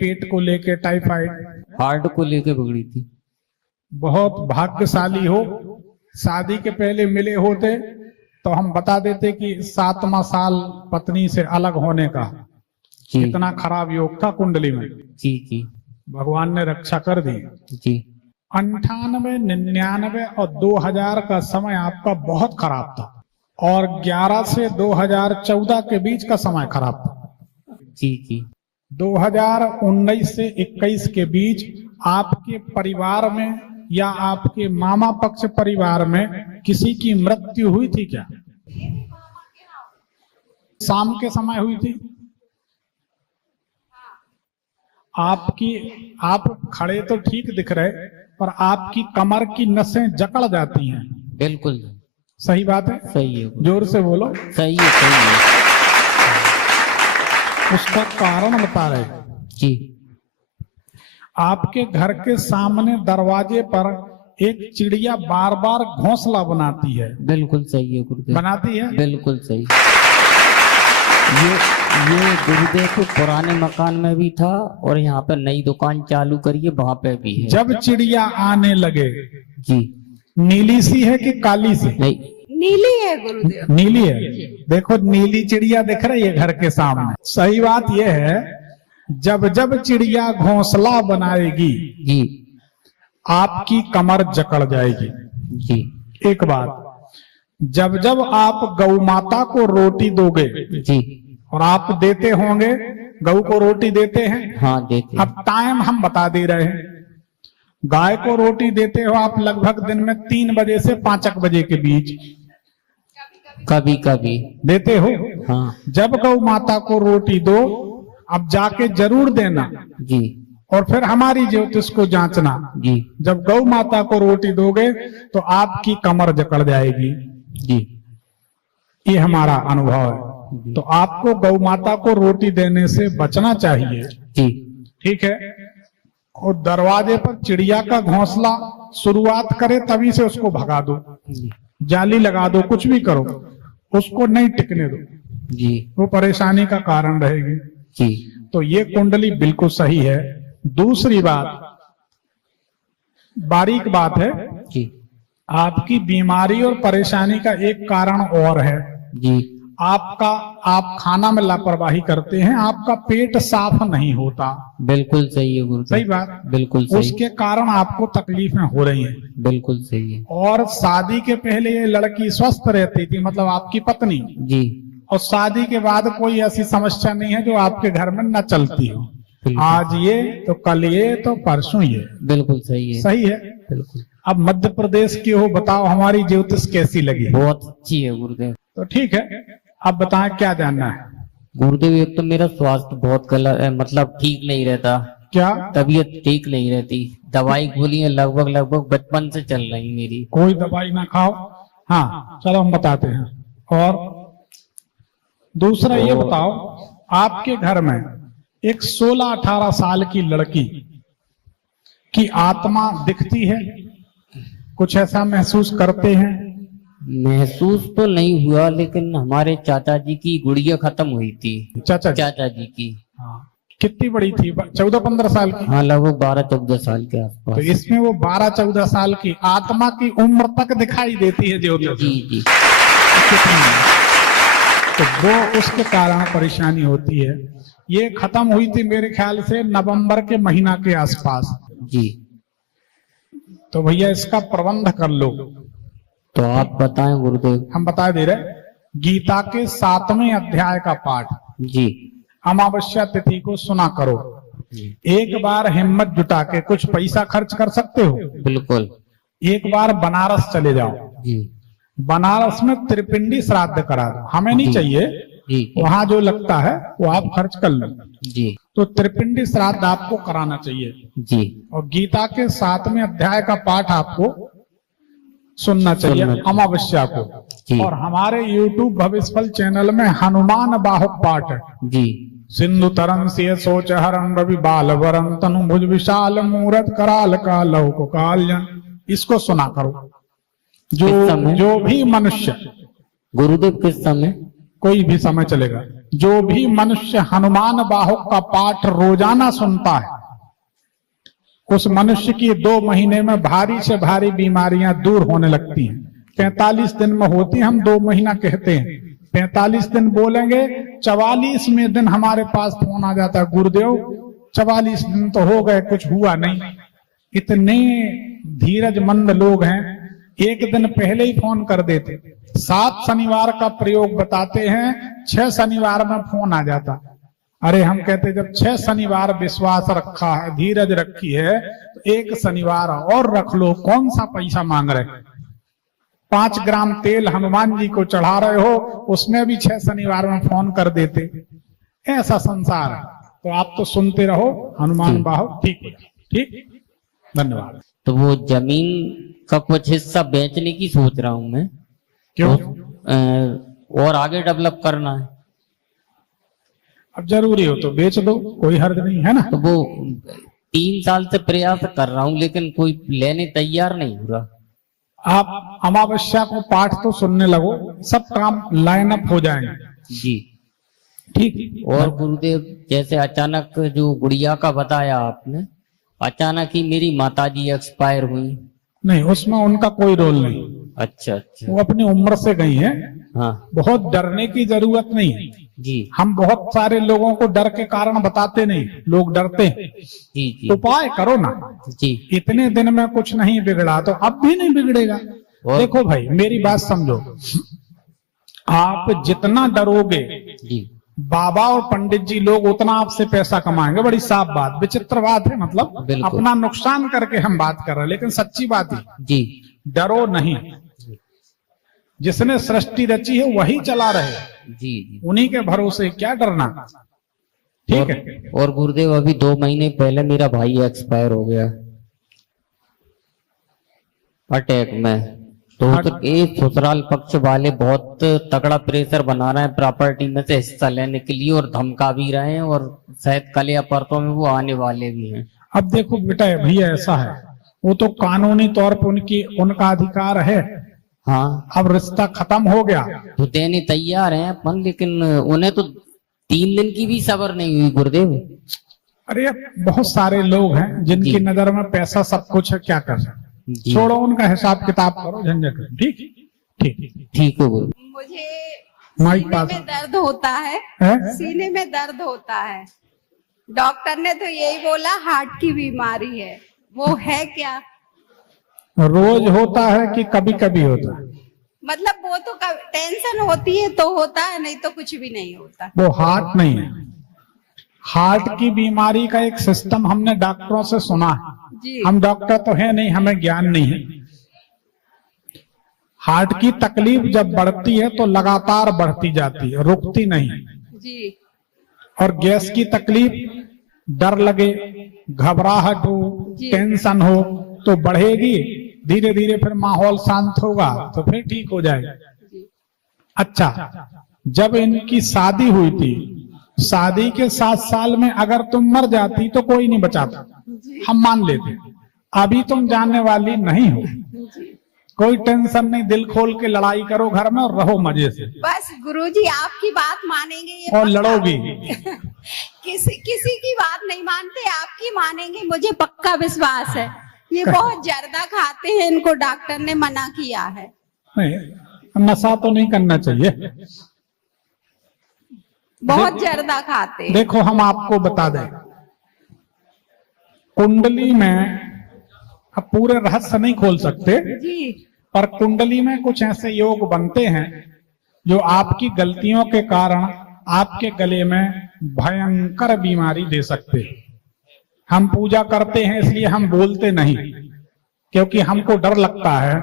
पेट को लेके, typhoid, heart को लेके बिगड़ी थी। बहुत भाग्यशाली हो, शादी के पहले मिले होते तो हम बता देते कि 7वां साल पत्नी से अलग होने का। जी इतना खराब योग था कुंडली में। जी जी भगवान ने रक्षा कर दी। जी 98, 99 और 2000 का समय आपका बहुत खराब था, और 11 से 2014 के बीच का समय खराब था। जी जी 2019 से 21 के बीच आपके परिवार में या आपके मामा पक्ष परिवार में किसी की मृत्यु हुई थी क्या? शाम के समय हुई थी। आप खड़े तो ठीक दिख रहे, पर आपकी कमर की नसें जकड़ जाती हैं। बिल्कुल सही बात है? सही है, जोर से बोलो। सही है, सही है। उसका कारण बता रहे। जी आपके घर के सामने दरवाजे पर एक चिड़िया बार बार घोंसला बनाती है। बिल्कुल सही है गुरुदेव, बनाती है। बिल्कुल सही। ये गुरुदेव के पुराने मकान में भी था, और यहाँ पर नई दुकान चालू करिए वहां पे भी है। जब चिड़िया आने लगे, जी नीली सी है कि काली सी? नहीं, नीली है गुरुदेव। नीली है। देखो नीली चिड़िया दिख रही है घर के सामने। सही बात यह है, जब जब चिड़िया घोंसला बनाएगी जी आपकी कमर जकड़ जाएगी। जी एक बात, जब जब आप गौ माता को रोटी दोगे, जी, और आप देते होंगे, गऊ को रोटी देते हैं। हाँ देते हैं। अब टाइम हम बता दे रहे हैं। गाय को रोटी देते हो आप लगभग दिन में 3 बजे से 5 बजे के बीच कभी कभी देते हो। हाँ जब गौ माता को रोटी दो, अब जाके जरूर देना, जी और फिर हमारी ज्योतिष को जांचना। जी जब गौ माता को रोटी दोगे तो आपकी कमर जकड़ जाएगी। जी ये हमारा अनुभव है। तो आपको गौ माता को रोटी देने से बचना चाहिए। जी ठीक है। और दरवाजे पर चिड़िया का घोंसला शुरुआत करे तभी से उसको भगा दो, जाली लगा दो, कुछ भी करो, उसको नहीं टिकने दो। जी वो परेशानी का कारण रहेगी। जी तो ये कुंडली बिल्कुल सही है। दूसरी बात, बारीक बात है, जी आपकी बीमारी और परेशानी का एक कारण और है। जी आप खाना में लापरवाही करते हैं, आपका पेट साफ नहीं होता। बिल्कुल सही है गुरुदेव, सही बात। बिल्कुल सही, उसके कारण आपको तकलीफें हो रही हैं। बिल्कुल सही है। और शादी के पहले ये लड़की स्वस्थ रहती थी, मतलब आपकी पत्नी, जी और शादी के बाद कोई ऐसी समस्या नहीं है जो आपके घर में न चलती हो। बिल्कुल। आज ये तो कल ये तो परसों ये। बिल्कुल सही है, सही है। बिल्कुल। अब मध्य प्रदेश की हो, बताओ हमारी ज्योतिष कैसी लगी? बहुत अच्छी है गुरुदेव। तो ठीक है, अब बताएं क्या जानना है। गुरुदेव एक तो मेरा स्वास्थ्य बहुत गलत है, मतलब ठीक नहीं रहता, क्या? तबीयत ठीक नहीं रहती, दवाई गोलियां लगभग बचपन से चल रही मेरी। कोई दवाई ना खाओ। हाँ चलो हम बताते हैं। और दूसरा ये बताओ, आपके घर में एक 16-18 साल की लड़की की आत्मा दिखती है? कुछ ऐसा महसूस करते हैं? महसूस तो नहीं हुआ, लेकिन हमारे चाचा जी की गुड़िया खत्म हुई थी। चाचा चाचा जी की। हाँ। कितनी बड़ी थी? 14-15 साल की? हाँ लगभग 12-14 साल के तो आसपास। इसमें वो 12-14 साल की आत्मा की उम्र तक दिखाई देती है ज्योतिष। जी जी तो वो उसके कारण परेशानी होती है। ये खत्म हुई थी मेरे ख्याल से नवंबर के महीना के आसपास। जी। तो भैया इसका प्रबंध कर लो। तो आप बताएं गुरुदेव। हम बता दे रहे, गीता के 7वें अध्याय का पाठ जी अमावस्या तिथि को सुना करो। एक बार हिम्मत जुटा के कुछ पैसा खर्च कर सकते हो? बिल्कुल। एक बार बनारस चले जाओ, जी बनारस में त्रिपिंडी श्राद्ध करा दो। हमें नहीं चाहिए, जी वहां जो लगता है वो आप खर्च कर लो। जी तो त्रिपिंडी श्राद्ध आपको कराना चाहिए। जी। और गीता के 7वें अध्याय का पाठ आपको सुनना चाहिए अमावस्या को। जी। और हमारे YouTube भविष्यफल चैनल में हनुमान बाहुक पाठ है। जी। सिंधु तरन से सोच हरण रवि बाल वरन तनु भुज विशाल मूरत कराल का लौक काल्यन। इसको सुना करो। जो भी मनुष्य, गुरुदेव किस समय? कोई भी समय चलेगा। जो भी मनुष्य हनुमान बाहुक का पाठ रोजाना सुनता है, उस मनुष्य की 2 महीने में भारी से भारी बीमारियां दूर होने लगती हैं। 45 दिन में होती, हम 2 महीना कहते हैं। 45 दिन बोलेंगे, 44वें दिन हमारे पास फोन आ जाता है, गुरुदेव 44 दिन तो हो गए, कुछ हुआ नहीं। इतने धीरजमंद लोग हैं, एक दिन पहले ही फोन कर देते। 7 शनिवार का प्रयोग बताते हैं, 6 शनिवार में फोन आ जाता। अरे हम कहते जब 6 शनिवार विश्वास रखा है, धीरज रखी है, तो 1 शनिवार और रख लो, कौन सा पैसा मांग रहे। 5 ग्राम तेल हनुमान जी को चढ़ा रहे हो, उसमें भी 6 शनिवार में फोन कर देते। ऐसा संसार है। तो आप तो सुनते रहो, हनुमान बाहुक ठीक हो जाए। ठीक, धन्यवाद। तो वो जमीन का कुछ हिस्सा बेचने की सोच रहा हूँ मैं। क्यों? और आगे डेवलप करना है। अब जरूरी हो तो बेच दो, कोई हर्ज नहीं है ना। तो वो 3 साल से प्रयास कर रहा हूँ, लेकिन कोई लेने तैयार नहीं हो रहा। आप अमावस्या को पाठ तो सुनने लगो, सब काम लाइन अप हो जाएंगे। जी ठीक। और गुरुदेव, जैसे अचानक जो गुड़िया का बताया आपने, अचानक ही मेरी माताजी एक्सपायर हुई। नहीं, उसमें उनका कोई रोल नहीं। अच्छा अच्छा। वो अपनी उम्र से गई है। हाँ बहुत डरने की जरूरत नहीं है। जी हम बहुत सारे लोगों को डर के कारण बताते नहीं, लोग डरते हैं। जी जी उपाय करो ना। जी। इतने दिन में कुछ नहीं बिगड़ा तो अब भी नहीं बिगड़ेगा। देखो भाई, मेरी बात समझो, आप जितना डरोगे जी, बाबा और पंडित जी लोग उतना आपसे पैसा कमाएंगे। बड़ी साफ बात, विचित्र बात है, मतलब बिल्कुल। अपना नुकसान करके हम बात कर रहे हैं, लेकिन सच्ची बात है। जी, डरो नहीं। जिसने सृष्टि रची है वही चला रहे। जी जी, उन्हीं के भरोसे क्या डरना। ठीक है। और गुरुदेव, अभी 2 महीने पहले मेरा भाई एक्सपायर हो गया अटैक में। तो ये ससुराल पक्ष वाले बहुत तगड़ा प्रेशर बना रहे हैं प्रॉपर्टी में से हिस्सा लेने के लिए, और धमका भी रहे हैं, और शायद कल या परसों में वो आने वाले भी हैं। अब देखो बेटा, भैया ऐसा है, वो तो कानूनी तौर पर उनका अधिकार है। हाँ, अब रिश्ता खत्म हो गया तो देने तैयार हैं अपन, लेकिन उन्हें तो 3 दिन की भी सब्र नहीं हुई गुरुदेव। अरे बहुत सारे लोग हैं जिनकी नजर में पैसा सब कुछ है, क्या कर सकते। छोड़ो, उनका हिसाब किताब करो, झंझट। ठीक ठीक ठीक है गुरु। मुझे माइक सीने पास में दर्द होता है, सीने में दर्द होता है। डॉक्टर ने तो यही बोला हार्ट की बीमारी है, वो है क्या? रोज होता है कि कभी कभी होता है? मतलब वो तो टेंशन होती है तो होता है, नहीं तो कुछ भी नहीं होता। वो हार्ट नहीं है। हार्ट की बीमारी का एक सिस्टम हमने डॉक्टरों से सुना है। हम डॉक्टर तो है नहीं, हमें ज्ञान नहीं है। हार्ट की तकलीफ जब बढ़ती है तो लगातार बढ़ती जाती है, रुकती नहीं जी। और गैस की तकलीफ, डर लगे, घबराहट हो, टेंशन हो तो बढ़ेगी, धीरे धीरे फिर माहौल शांत होगा तो फिर ठीक हो जाएगा। अच्छा, जब इनकी शादी हुई थी, शादी के 7 साल में अगर तुम मर जाती तो कोई नहीं बचाता, हम मान लेते। अभी तुम जानने वाली नहीं हो, कोई टेंशन नहीं, दिल खोल के लड़ाई करो घर में और रहो मजे से। बस गुरुजी आपकी बात मानेंगे ये, और लड़ोगी। किसी की बात नहीं मानते, आपकी मानेंगे, मुझे पक्का विश्वास है। ये बहुत जर्दा खाते हैं, इनको डॉक्टर ने मना किया है। नहीं, नशा तो नहीं करना चाहिए। बहुत जर्दा खाते हैं। देखो, हम आपको बता दें, कुंडली में अब पूरे रहस्य नहीं खोल सकते जी, पर कुंडली में कुछ ऐसे योग बनते हैं जो आपकी गलतियों के कारण आपके गले में भयंकर बीमारी दे सकते हैं। हम पूजा करते हैं इसलिए हम बोलते नहीं, क्योंकि हमको डर लगता है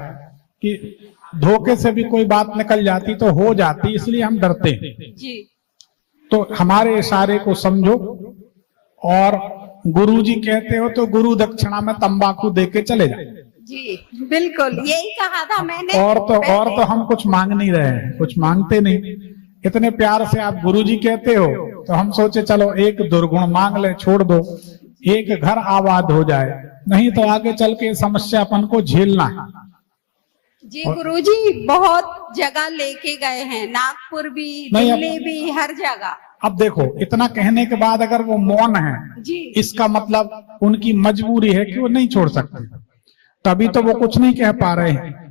कि धोखे से भी कोई बात निकल जाती तो हो जाती, इसलिए हम डरते हैं जी। तो हमारे इशारे को समझो, और गुरुजी कहते हो तो गुरु दक्षिणा में तंबाकू देके चले जाए जी। बिल्कुल यही कहा था मैंने। और तो हम कुछ मांग नहीं रहे हैं, कुछ मांगते नहीं। इतने प्यार से आप गुरुजी कहते हो तो हम सोचे चलो एक दुर्गुण मांग ले, छोड़ दो, एक घर आबाद हो जाए, नहीं तो आगे चल के समस्या अपन को झेलना है जी। गुरुजी बहुत जगह लेके गए हैं, नागपुर भी, नहीं, अब- दिल्ली भी, हर जगह। अब देखो, इतना कहने के बाद अगर वो मौन है, जी इसका मतलब उनकी मजबूरी है कि वो नहीं छोड़ सकते, तभी तो वो कुछ नहीं कह पा रहे हैं।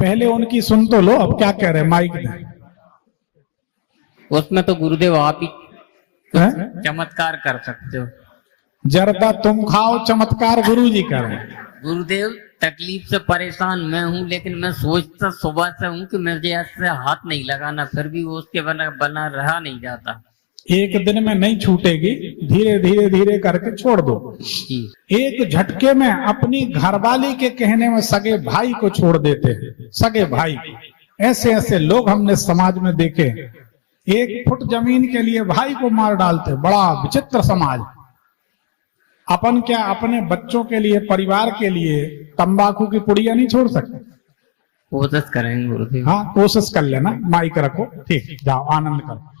पहले उनकी सुन तो लो, अब क्या कह रहे हैं माइक में। उसमें तो गुरुदेव आप ही हैं? चमत्कार कर सकते हो। जर्दा तुम खाओ, चमत्कार गुरुजी करें। गुरुदेव तकलीफ से परेशान मैं हूँ, लेकिन मैं सोचता सुबह से हूँ कि मुझे ऐसे हाथ नहीं लगाना, फिर भी वो उसके बना रहा नहीं जाता। एक दिन में नहीं छूटेगी, धीरे धीरे धीरे करके छोड़ दो। जी एक झटके में अपनी घरवाली के कहने में सगे भाई को छोड़ देते हैं, सगे भाई। ऐसे ऐसे लोग हमने समाज में देखे, 1 फुट जमीन के लिए भाई को मार डालते। बड़ा विचित्र समाज। अपन क्या अपने बच्चों के लिए, परिवार के लिए तंबाकू की पुड़िया नहीं छोड़ सकते? कोशिश करेंगे गुरुदेव। हाँ, कोशिश कर लेना। माइक रखो, ठीक, जाओ आनंद करो।